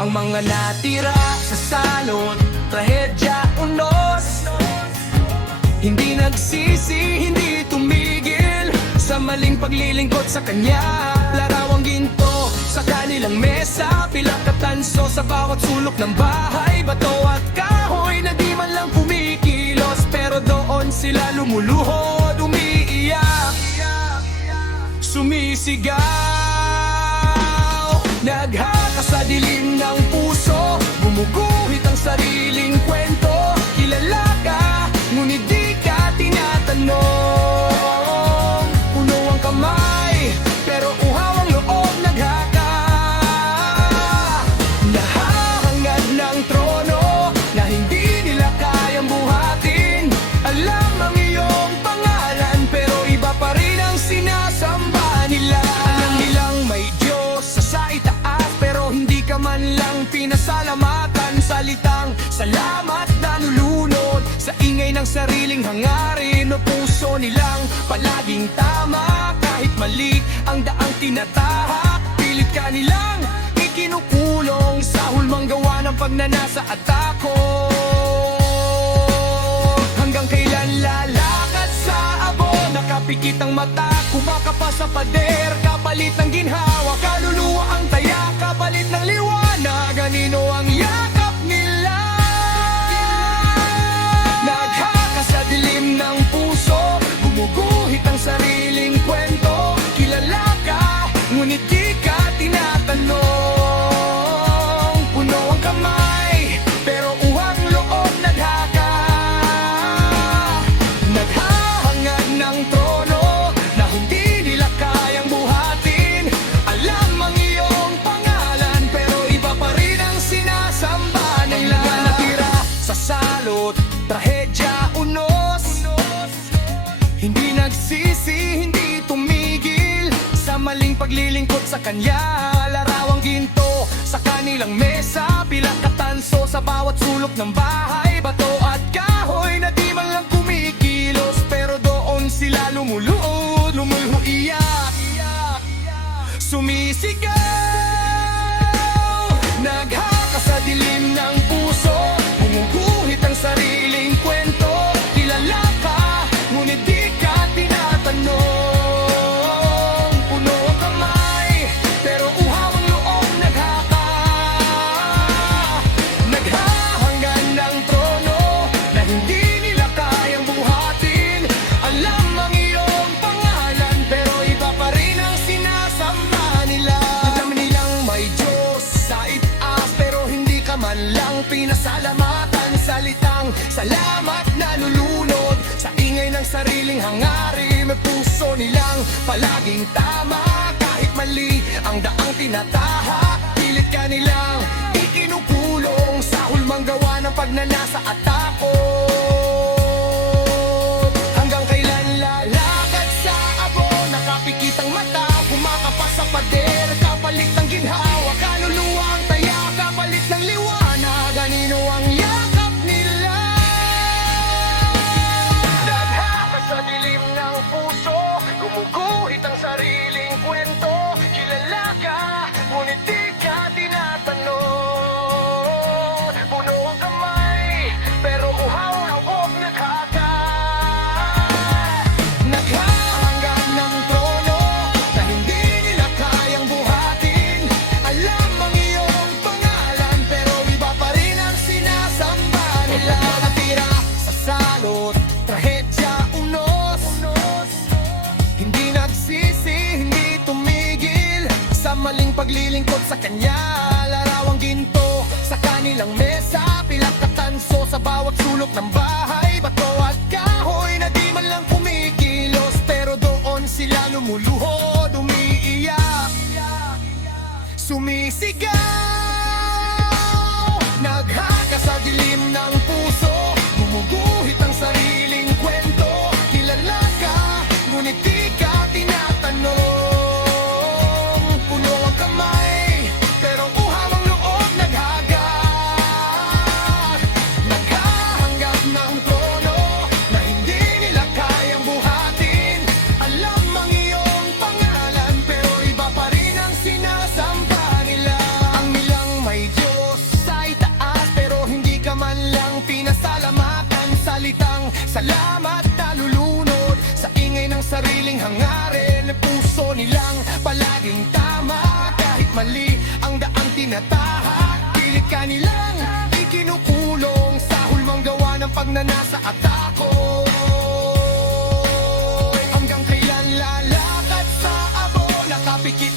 Ang mga natira sa salot, trahedya, unos, hindi nagsisi, hindi tumigil sa maling paglilingkod sa kanya. Larawang ginto sa kanilang mesa, pilang katanso sa bawat sulok ng bahay. Bato at kahoy na di man lang kumikilos, pero doon sila lumuluhod, umiiyak, sumisigaw. Naghaka sa dilim ng puso, gumuguhit ang sariling kwento. Kilala ka, ngunit di ka tinatanong. Puno ang kamay, pero uhaw ang loob. Naghaka, nahahangad ng trono na hindi nila kayang buhatin. Alam ang iyong pangalan, pero iba pa rin ang sinasamba nila. Alam nilang may Diyos sa itaas, pero hindi ka man lang pinasalamatan. Salitang salamat na nulunod sa ingay ng sariling hangarin, o puso nilang palaging tama kahit mali ang daang tinatahak. Pilit ka nilang ikinukulong sa hulmang gawa ng pagnanasa at takot. Hanggang kailan lalakad sa abo, nakapikit ang mata, kumakapa sa pader. Kapalit ng ginhawa, kaluluwa ang taya, kapalit ng liwanag, anino ang yakap nila. Naghaka sa dilim ng puso, gumuguhit ang sariling kwento. Kilala ka, ngunit di ka tinatanong. Puno ang kamay, pero uwang loob. Naghaka, naghahangad ng trono na hindi nila kayang buhatin. Alam ang iyong pangalan, pero iba pa rin ang sinasamba nila. Ang mga natira sa salot, trahedya, unos, hindi nagsisi, hindi tumigil sa maling paglilingkod sa kanya. Larawang ginto sa kanilang mesa, pilang katanso sa bawat sulok ng bahay. Bato at kahoy na di man lang kumikilos, pero doon sila lumuluhod, iyak, sumisigaw. Naghaka sa dilim ng puso, gumuguhit ang sariling kwento. Kilala ka, ngunit di ka tinatanong. Puno ang kamay, pero uhaw ang loob. Naghaka, naghahangad ng trono na hindi nila kayang buhatin. Alam ang iyong pangalan, pero iba pa rin ang sinasamba nila. Alam nilang may Diyos sa itaas, pero hindi ka man lang pinasalamatan. Salitang salamat na nulunod sa ingay ng sariling hangarin, may puso nilang palaging tama kahit mali ang daang tinatahak. Pilit ka nilang ikinukulong sa hulmang gawa ng pagnanasa at takot. Hanggang kailan lalakad sa abo, nakapikit ang mata, kumakapa sa pader. Kapalit ng ginhawa, kaluluwa ang taya, kapalit ng liwanag, anino ang yakap nila. Naghaka sa dilim ng puso, gumuguhit ang sariling kwento. Kilala ka, ngunit di ka tinatanong. Puno ang kamay, pero uhaw ang loob. Naghaka, naghahangad ng trono na hindi nila kayang buhatin. Alam ang iyong pangalan, pero iba pa rin ang sinasamba nila. Natira sa salot, trahedya, unos, hindi nagsisi, hindi tumigil sa maling paglilingkod sa kanya. Larawang ginto sa kanilang mesa, pilang katanso sa bawat sulok ng bahay. Bato at kahoy na di man lang kumikilos, pero doon sila lumuluhod, umiiyak, sumisigaw. Naghaka sa dilim ng puso, gumuguhit ang sariling kwento. Kilala ka, ngunit di ka tinatanong. Puno ang kamay, pero uhaw ang loob. Naghaka, naghahangad ng trono na hindi nila kayang buhatin. Alam ang iyong pangalan, pero iba pa rin ang sinasamba nila. Ang nilang may Diyos nilang palaging tama. Kahit mali ang daang tinatahak, pilit ka nilang ikinukulong sa hulmang gawa ng pagnanasa at takot. Hanggang kailan lalakad sa abo, nakapikit